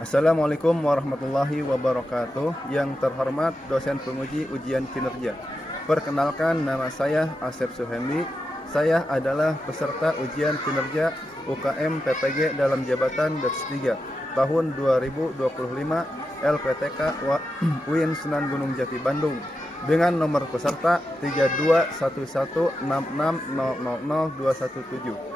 Assalamualaikum warahmatullahi wabarakatuh. Yang terhormat dosen penguji ujian kinerja. Perkenalkan, nama saya Asep Suhendi. Saya adalah peserta ujian kinerja UKM PPG dalam jabatan DEX 3 tahun 2025 LPTK UIN Sunan Gunung Jati Bandung dengan nomor peserta 321166000217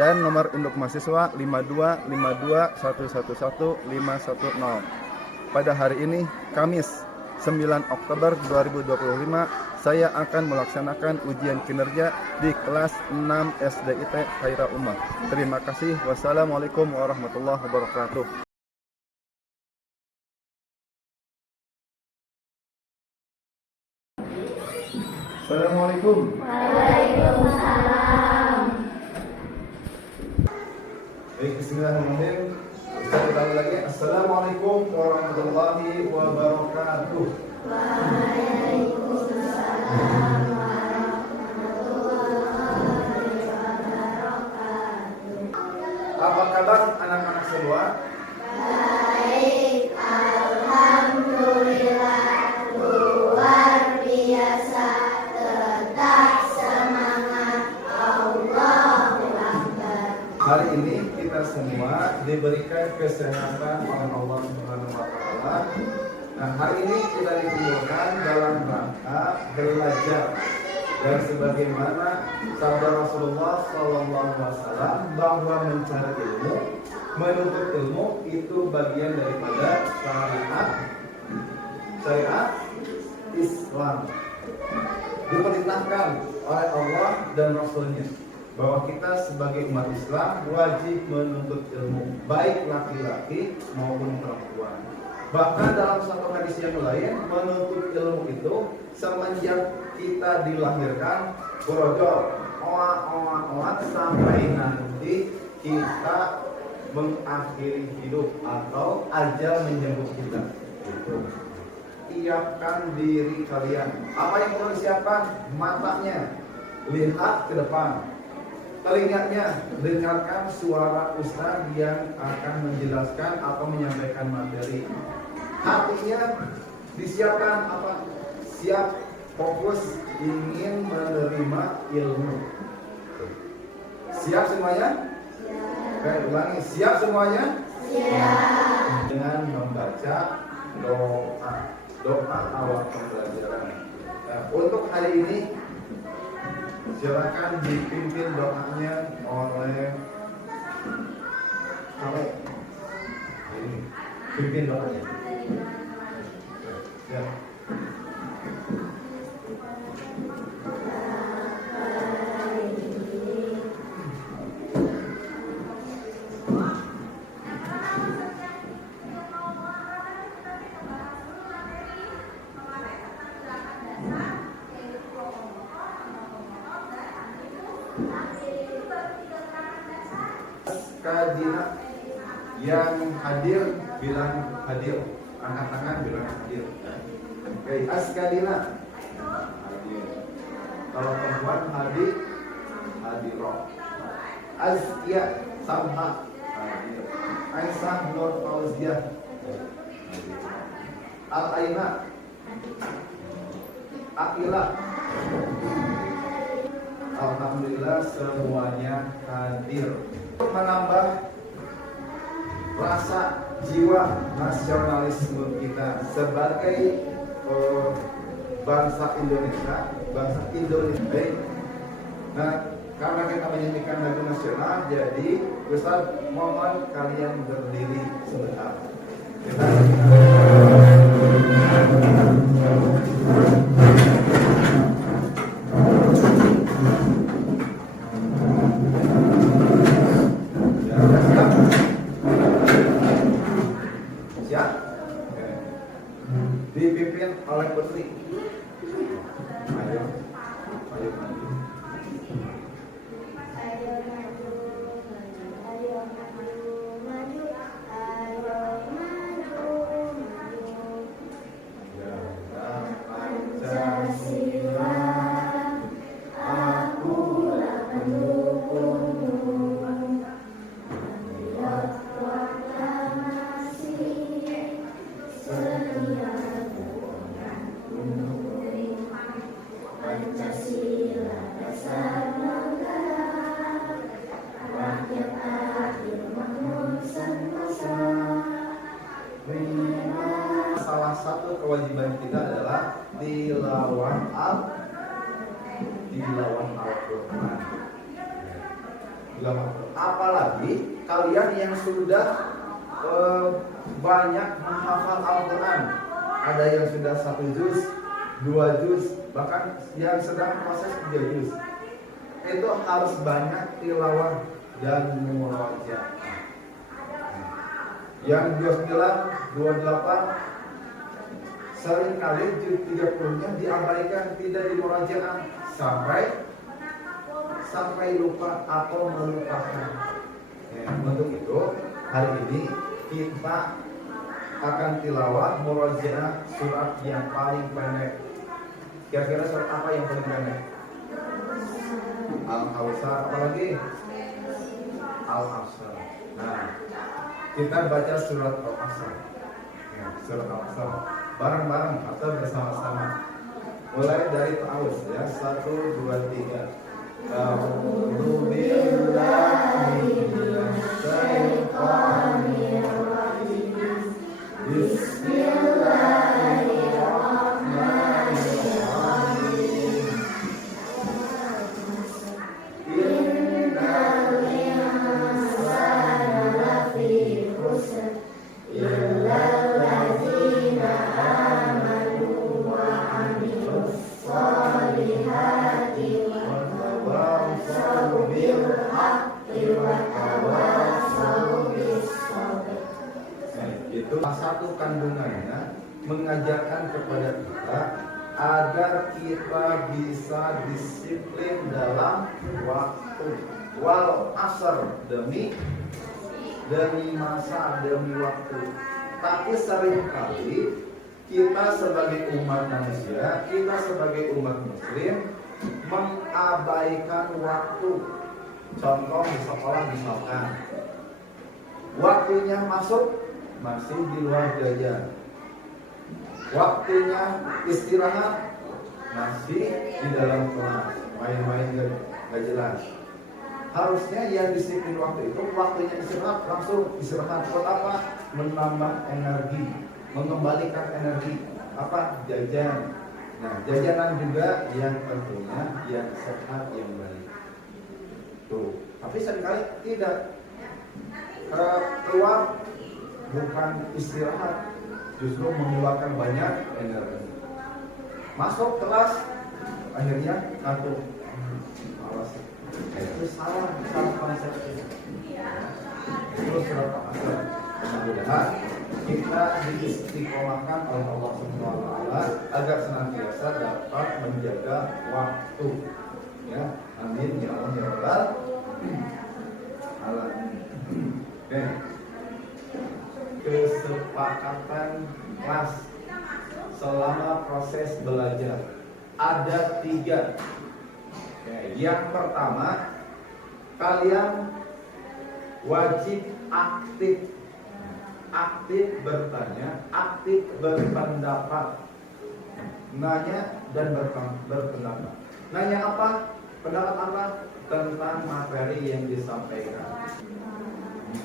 dan nomor induk mahasiswa 52521111510. Pada hari ini, Kamis 9 Oktober 2025, saya akan melaksanakan ujian kinerja di kelas 6 SDIT Khaira Ummah. Terima kasih. Wassalamualaikum warahmatullahi wabarakatuh. Assalamualaikum. Bismillahirrahmanirrahim. Kita ulangi lagi. Assalamualaikum warahmatullahi wabarakatuh. Waalaikumsalam warahmatullahi wabarakatuh. Apa kabar anak-anak semua? Baik, alhamdulillah. Luar biasa. Tetap semangat. Allahu Akbar. Hari ini kita semua diberikan kesehatan oleh Allah Subhanahu wa taala. Nah, hari ini kita dikumpulkan dalam rangka belajar. Dan sebagaimana sabda Rasulullah SAW bahwa mencari ilmu, menuntut ilmu itu bagian daripada syariat Islam. Diperintahkan oleh Allah dan Rasulnya bahwa kita sebagai umat Islam wajib menuntut ilmu, baik laki-laki maupun perempuan. Bahkan dalam satu hadis yang lain, menuntut ilmu itu semenjak kita dilahirkan berojol oa sampai nanti kita mengakhiri hidup atau ajal menjemput kita. Siapkan diri kalian. Apa yang perlu disiapkan? Matanya lihat ke depan, telinganya dengarkan suara ustaz yang akan menjelaskan atau menyampaikan materi. Hatinya disiapkan apa? Siap, fokus, ingin menerima ilmu. Siap semuanya? Siap. Ulangi, siap semuanya? Siap. Dengan membaca doa awal pembelajaran. Nah, untuk hari ini silakan dipimpin doanya oleh ini. Pimpin doanya. Ya. Kadina yang hadir bilang hadir, angkat tangan bilang hadir. Oke, askadina hadir. Kalau perempuan hadir, hadiroh. Azkia Samha hadir. Aisyah Nur Fauziah hadir. Al-Aina Akila. Alhamdulillah semuanya hadir. Menambah rasa jiwa nasionalisme kita sebagai bangsa Indonesia. Nah, karena kita menyanyikan lagu nasional, jadi Ustaz mohon kalian berdiri sebentar. Dipimpin oleh Putri. Ayo maju. Pancasila, akulah pendukungmu. Marilah yang ketiga adalah tilawah Al-Quran. Apalagi kalian yang sudah banyak menghafal Al-Quran, ada yang sudah 1 juz, 2 juz, bahkan yang sedang proses 3 juz, itu harus banyak tilawah dan murojaah. Yang 29, 28 seringkali juz 30-nya diabaikan, tidak dimurojaah sampai lupa atau melupakan. Untuk itu hari ini kita akan tilawah murojaah surat yang paling pendek. Kira-kira surat apa yang paling pendek? Al-Kautsar, apalagi? Al-Asr. Nah, kita baca surat Al-Asr. Surat Al-Asr bareng-bareng atau bersama-sama. Mulai dari ta'awuz ya. 1, 2, 3. A'udzu billahi minasy syaithanir rajim. Bismillahirrahmanirrahim. Innal insana lafi khusr illal ladzina amanu wa 'amilus shalihati wa tawassaw bil haqqi wa tawassaw bis sabr. Itu salah satu kandungannya mengajarkan kepada kita agar kita bisa disiplin dalam waktu. Wal asr, demi masa, demi waktu. Tapi seringkali kita sebagai umat manusia, kita sebagai umat muslim mengabaikan waktu. Contoh di sekolah misalkan, waktunya masuk masih di luar jajan, waktunya istirahat masih di dalam kelas, main-main gak jelas. Harusnya yang disiplin waktu itu, waktunya istirahat langsung istirahat. Buat apa? Menambah energi, mengembalikan energi. Apa? Jajan. Nah, jajanan juga yang tentunya yang sehat, yang baik. Tuh. Tapi seringkali tidak. Keluar bukan istirahat, justru mengeluarkan banyak energi. Masuk kelas, akhirnya ngantuk. Malas. Itu salah konsep itu. Itu surat Al-Asr. Mudah-mudahan kita diistiqomahkan oleh Allah Subhanahu wa taala agar senantiasa dapat menjaga waktu. Ya, amin ya Allah ya Rabbal alamin. Oke. Kesepakatan kelas selama proses belajar ada 3. Yang pertama, kalian wajib aktif bertanya, aktif berpendapat, nanya dan berpendapat. Nanya apa? Pendapat apa? Tentang materi yang disampaikan.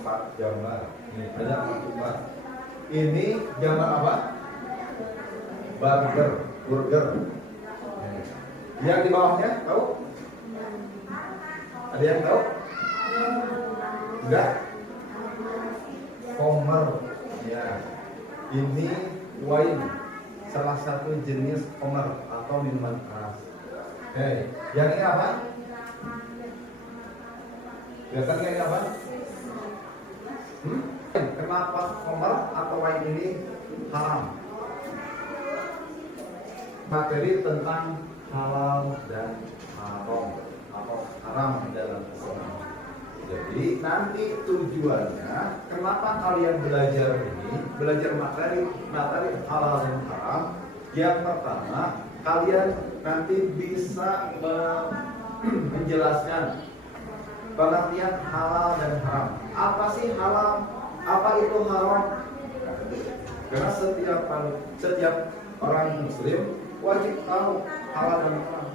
4 gambar. Ada 4. Ini gambar apa? Burger. Yang di bawahnya tahu? Ada yang tahu? Enggak? Homer. Ya. Ini wine, salah satu jenis homer atau minuman keras. Yang ini apa? Biasanya ini apa? Kenapa homer atau wine ini haram? Materi tentang halal dan haram atau haram dalam Islam. Jadi nanti tujuannya kenapa kalian belajar ini, belajar materi halal dan haram. Yang pertama, kalian nanti bisa menjelaskan pengertian halal dan haram. Apa sih halal? Apa itu haram? Karena setiap orang muslim wajib tahu halal dan haram.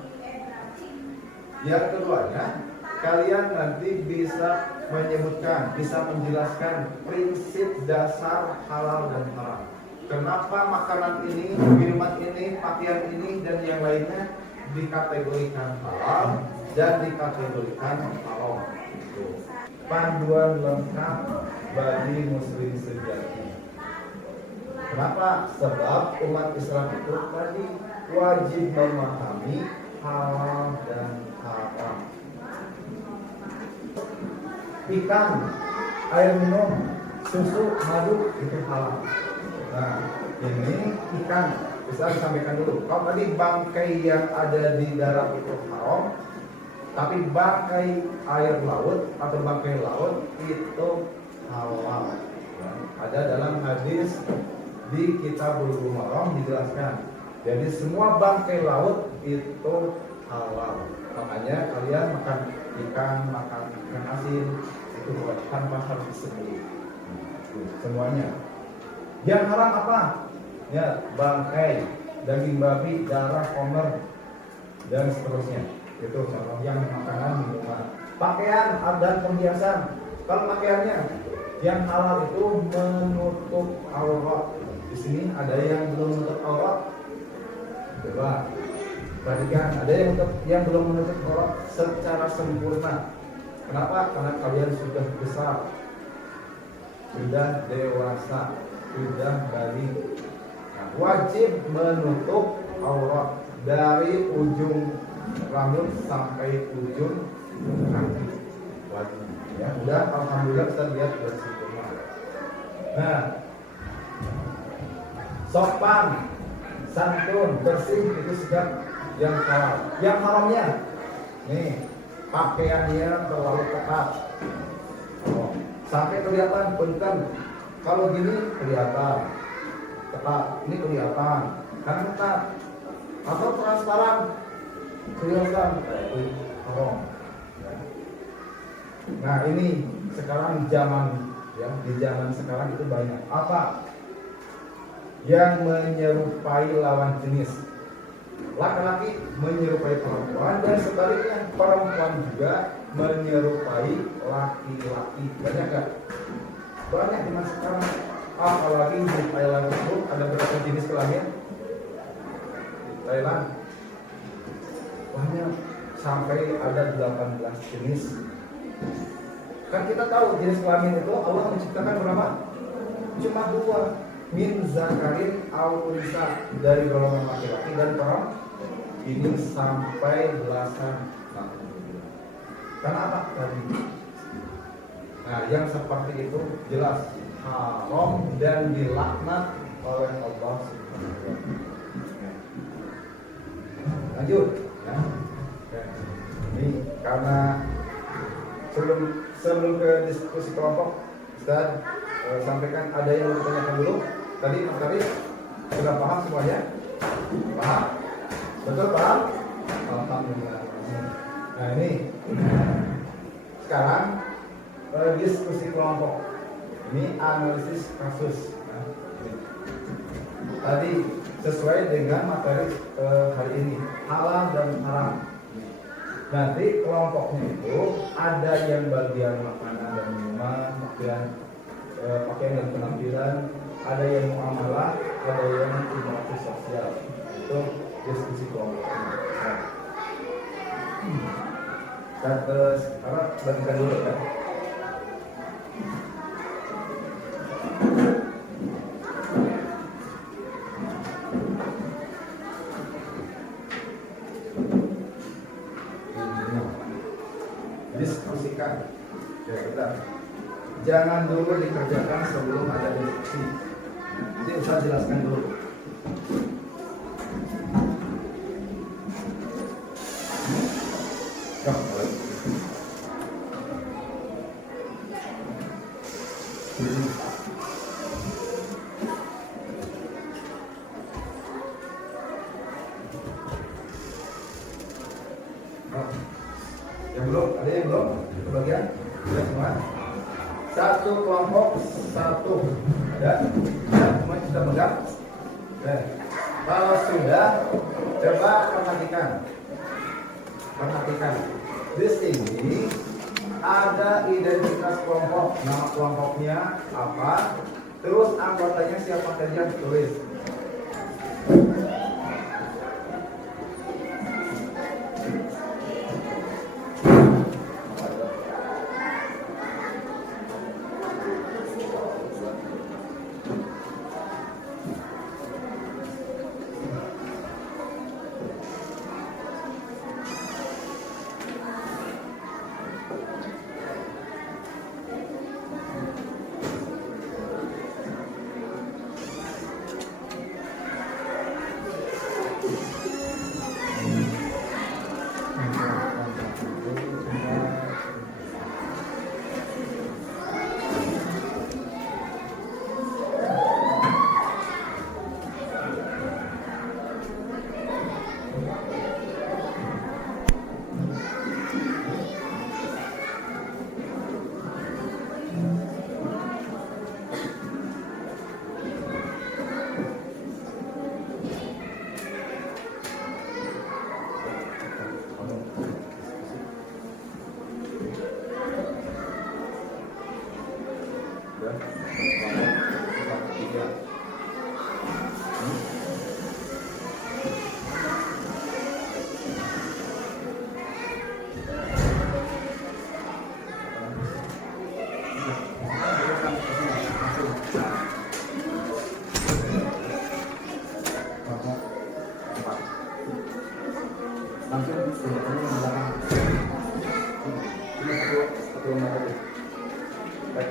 Yang keduanya, kalian nanti bisa menyebutkan, bisa menjelaskan prinsip dasar halal dan haram. Kenapa makanan ini, minuman ini, pakaian ini, dan yang lainnya dikategorikan halal dan dikategorikan haram? Itu panduan lengkap bagi muslim sejati. Kenapa? Sebab umat Islam itu tadi wajib memahami halal dan haram. Ikan, air minum, susu, madu itu halal. Nah, ini ikan bisa disampaikan dulu. Kalau tadi bangkai yang ada di darat itu haram, tapi bangkai air laut atau bangkai laut itu halal. Ya, ada dalam hadis di Kitabul Maram dijelaskan. Jadi semua bangkai laut itu halal. Makanya kalian makan ikan, makan ikan asin itu tanpa harus disembelih. Semuanya. Yang haram apa? Ya, bangkai, daging babi, darah, komer, dan seterusnya. Itu contoh yang makanan, minuman. Pakaian dan perhiasan. Kalau pakaiannya yang halal itu menutup aurat. Di sini ada yang belum menutup aurat. Coba perhatikan, ada yang belum menutup aurat secara sempurna. Kenapa? Karena kalian sudah besar, sudah dewasa, sudah balik. Nah, wajib menutup aurat dari ujung rambut sampai ujung kaki. Wajib. Ya, udah alhamdulillah kita lihat sudah sempurna. Nah, sopan, santun, bersih itu sedang yang halal. Yang haramnya, nih pakaiannya terlalu ketat. Oh, sampai kelihatan punten. Kalau gini kelihatan ketat, ini kelihatan kan ketat. Atau transparan kelihatan haram. Nah ini sekarang zaman ya, di zaman sekarang itu banyak apa yang menyerupai lawan jenis. Laki-laki menyerupai perempuan dan sebaliknya perempuan juga menyerupai laki-laki. Banyak gak? Banyak di masa sekarang. Apalagi di Thailand itu ada berapa jenis kelamin? Di Thailand banyak, sampai ada 18 jenis. Kan kita tahu jenis kelamin itu Allah menciptakan berapa? Cuma 2. Min zakarin au unsa, dari golongan laki-laki dan perempuan. Ini sampai belasan tahun. Karena apa tadi? Nah, yang seperti itu jelas haram dan dilaknat oleh Allah Subhanahu wa taala. Lanjut ya. Oke. Ini karena sebelum ke diskusi kelompok, Ustaz sampaikan ada yang mau ditanyakan dulu. Tadi Mas Karis sudah paham semuanya? Paham? Betul paham? Alhamdulillah. Nah ini sekarang diskusi kelompok. Ini analisis kasus. Nah, tadi sesuai dengan materi hari ini, halal dan haram. Nanti kelompoknya itu ada yang bagian makanan dan minuman, pakaian dan penampilan, ada yang muamalah, ada yang interaksi sosial. Itu diskusi kelompok. Nah, sekarang bagikan dulu ya. Diskusikan. Ya, bentar. Jangan dulu dikerjakan sebelum ada diskusi. Nanti Ustaz jelaskan dulu. Yang belum? Ada yang belum? Kebagian? Sudah semua? Satu kelompok, satu. Ada? Semua sudah pegang? Kalau sudah, coba perhatikan. Perhatikan. Di sini ada identitas kelompok. Nama kelompoknya apa? Terus anggotanya siapa saja? Tulis. Langsung senjatanya yang belakang. Ini satu lembar lagi. Baik.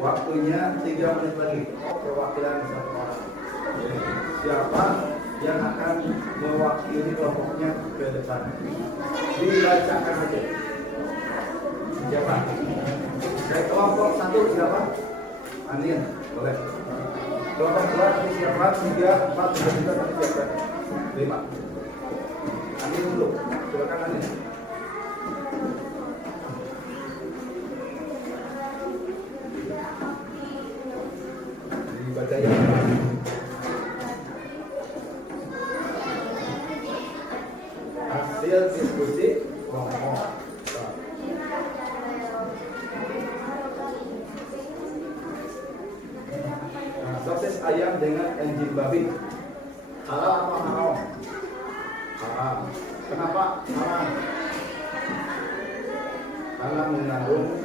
Waktunya 3 menit lagi. Perwakilan satu orang. Siapa yang akan mewakili kelompoknya ke depan? Dibacakan saja. Siapa? Dari kelompok 1 siapa? Anin, boleh. Kelompok 2 ini siapa? 3, 4, 5, 6, 7, 5. Anin dulu. Silakan Anin. Dibaca ya. Hasil diskusi kelompok. Sosis ayam dengan enjin babi. Halal apa haram? Haram. Kenapa haram? Karena mengandung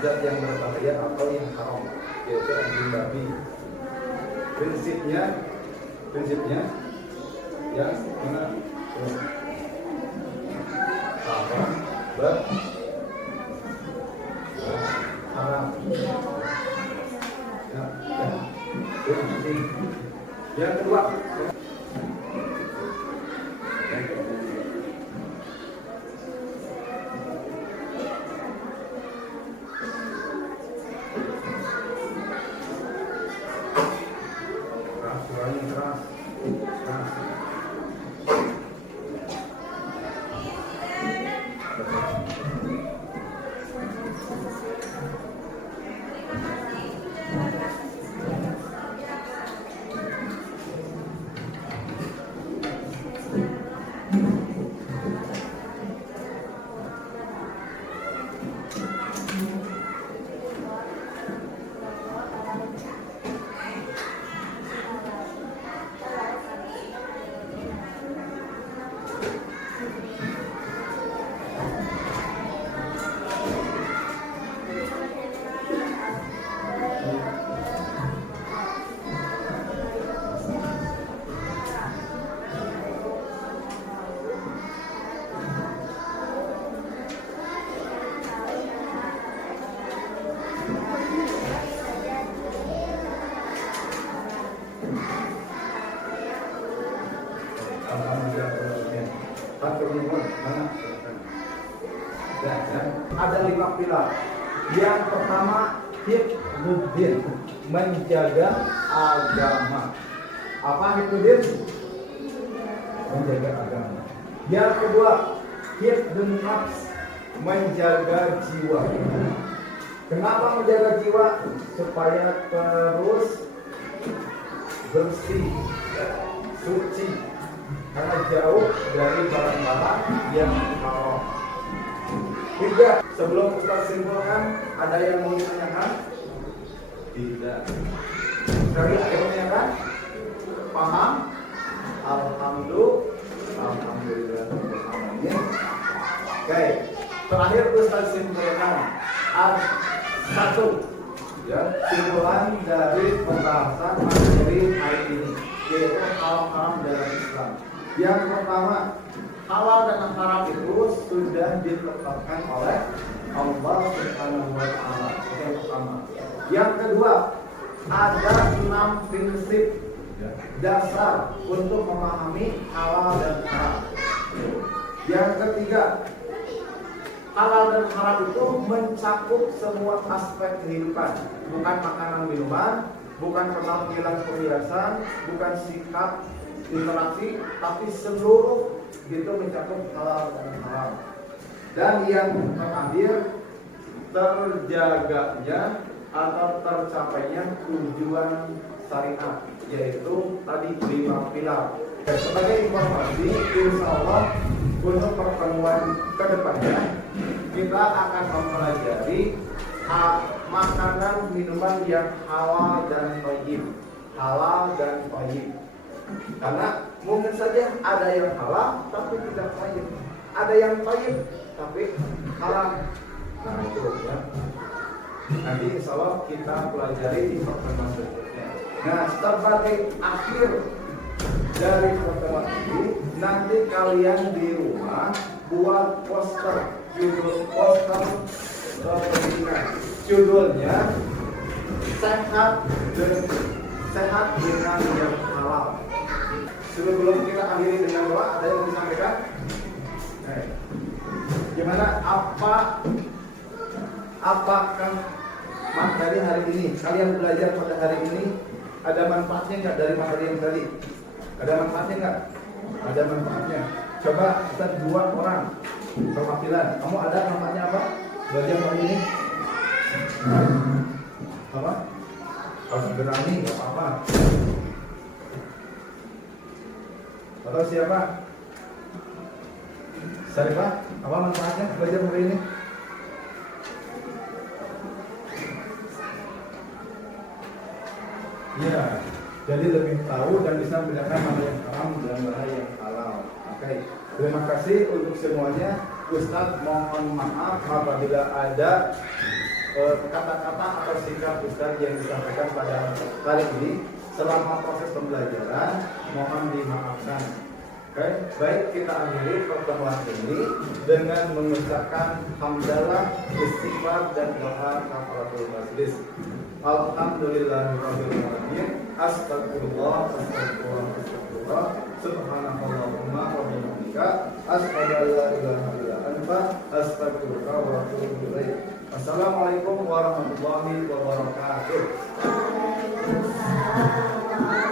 zat yang berbahaya atau yang haram, yaitu enjin babi. Prinsipnya yang mana? Haram. Yang kedua, keras. Ada 5 pilar. Yang pertama, hifdzuddin, menjaga agama. Apa hifdzuddin? Menjaga agama. Yang kedua, hifdzun nafs, menjaga jiwa. Kenapa menjaga jiwa? Supaya terus bersih, suci, karena jauh dari barang-barang yang haram. 3. Sebelum Ustaz simpulkan, ada yang mau ditanyakan? Tidak. Sekali akhirnya kan? Paham? Alhamdulillah. Oke, terakhir Ustaz simpulkan. Satu, ya, simpulan dari pembahasan materi hari ini, yaitu hal-hal dalam Islam. Yang pertama, halal dan haram itu sudah ditetapkan oleh Allah Subhanahu wa Ta'ala. Yang pertama. Yang kedua, ada 6 prinsip dasar untuk memahami halal dan haram. Yang ketiga, halal dan haram itu mencakup semua aspek kehidupan, bukan makanan minuman, bukan penampilan perhiasan, bukan sikap interaksi, tapi seluruh itu mencakup halal dan haram. Dan yang terakhir, terjaganya atau tercapainya tujuan syariat, yaitu tadi 5 pilar. Sebagai informasi, insya Allah untuk pertemuan kedepannya kita akan mempelajari makanan minuman yang halal dan thayyib. Halal dan thayyib. Karena mungkin saja ada yang halal tapi tidak thayyib, ada yang thayyib tapi halal. Nah itu ya. Nanti insya Allah kita pelajari di pertemuan berikutnya. Nah, sebagai akhir dari pertemuan ini, nanti kalian di rumah buat poster, judul poster pendidikan. Judulnya sehat dengan yang halal. Sebelum kita akhiri dengan doa, ada yang mau disampaikan? Gimana? Apakah materi hari ini kalian belajar pada hari ini ada manfaatnya nggak dari materi yang tadi? Ada manfaatnya nggak? Ada manfaatnya. Coba kita 2 orang perwakilan. Kamu ada manfaatnya apa? Belajar hari ini? Apa? Harus berani, nggak apa-apa. Atau siapa? Sarifah, apa manfaatnya belajar hari ini? Iya, jadi lebih tahu dan bisa membedakan mana yang haram dan mana yang halal. Oke, terima kasih untuk semuanya. Ustadz mohon maaf apabila ada kata-kata atau sikap Ustadz yang disampaikan pada kali ini selama proses pembelajaran, mohon dimaafkan. Oke, baik, kita akhiri pertemuan ini dengan mengucapkan hamdalah, istighfar dan doa kafaratul majlis. Alhamdulillahirrahmanirrahim. Astagfirullah, astagfirullah, astagfirullah. Subhanallahumma wa bihamdika, asyhadu an la ilaha illa anta, astaghfiruka wa atubu ilaik. Assalamualaikum warahmatullahi wabarakatuh. Waalaikumsalam.